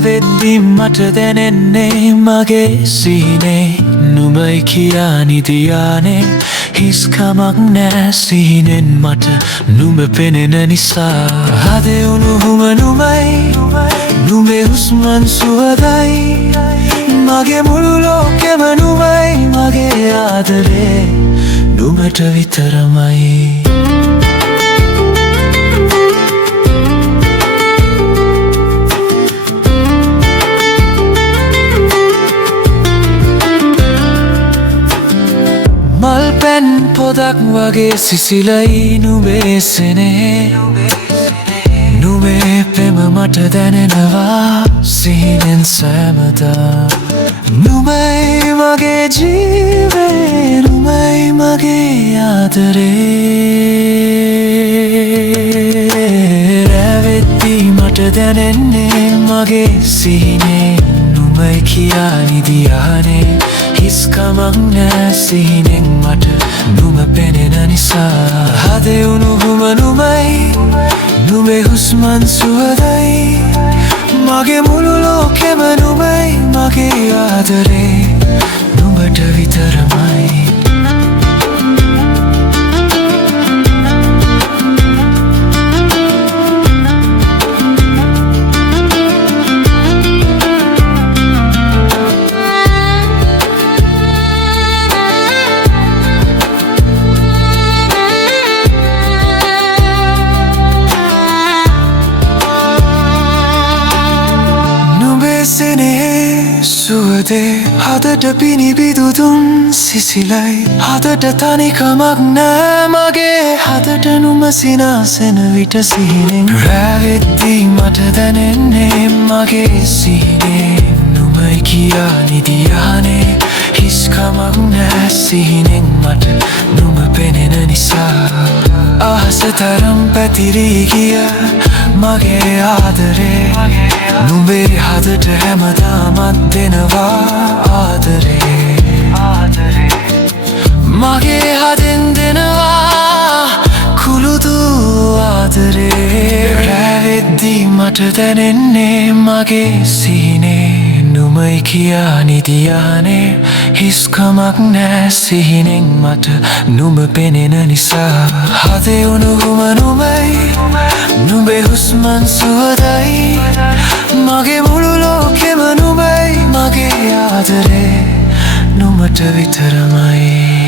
රැවෙද්දි මට දැනෙන්නේ මගේ සීනේ නුඹයි කියා නිදියානේ හිස්කමක් නෑ සීනෙන් මට නුඹ පෙනෙන නිසා හදේ උණුහුම නුඹයි නුඹේ හුස්මන් සුවඳයි මගේ මුළු ලෝකෙම නුඹයි මගේ ආදරේ නුඹට විතරමයි මල් පැන් පොදක් වගේ සිසිලයි නුඹේ සෙනේ නුඹේ පෙම මට දැනෙනවා සිහිනෙන් සෑමදා නුඹයි මගේ ජීවේ නුඹයි මගේ ආදරේ රැවෙද්දි මට දැනෙන්නේ මගේ සිහිනේ නුඹයි කියා නිදියානේ හිස්කමක් නෑ සිහිනෙන් මට නුඹ පෙනෙන නිසා හදේ උණුහුම නුඹයි නුඹේ හුස්මන් සුවඳයි මගේ මුළු ලෝකෙම නුඹයි මගේ ආදරේ නුඹට විතරමයි සුවදේ හදට පිනිබිදුදුන් සිසිලයි හදට තනිකමක් නෑ මගේ හදට නුඹ සිනාසෙන විට සිහිනෙන් රැවෙද්දි මට දැනෙන්නේ මගේ සිහිනේ නුඹයි කියා නිදියානේ හිස්කමක් නෑ සිහිනෙන් මට නුඹ පෙනෙන නිසා අහස තරම් පැතිරී ගිය මගේ ආදරේ නුඹේ හදට හැමදාමත් දෙනවා ආදරේ මගේ හදෙන් දෙනවා කුළුදු ආදරේ රැවෙද්දි මට දැනෙන්නේ මගේ සිහිනේ නුඹයි කියා නිදියානේ හිස්කමක් නෑ සිහිනෙන් මට නුඹ පෙනෙන නිසා හදේ උණුහුම නුඹයි නුඹේ හුස්මන් සුවඳයි මගේ මුළු ලෝකෙම නුඹයි මගේ ආදරේ නුඹට විතරමයි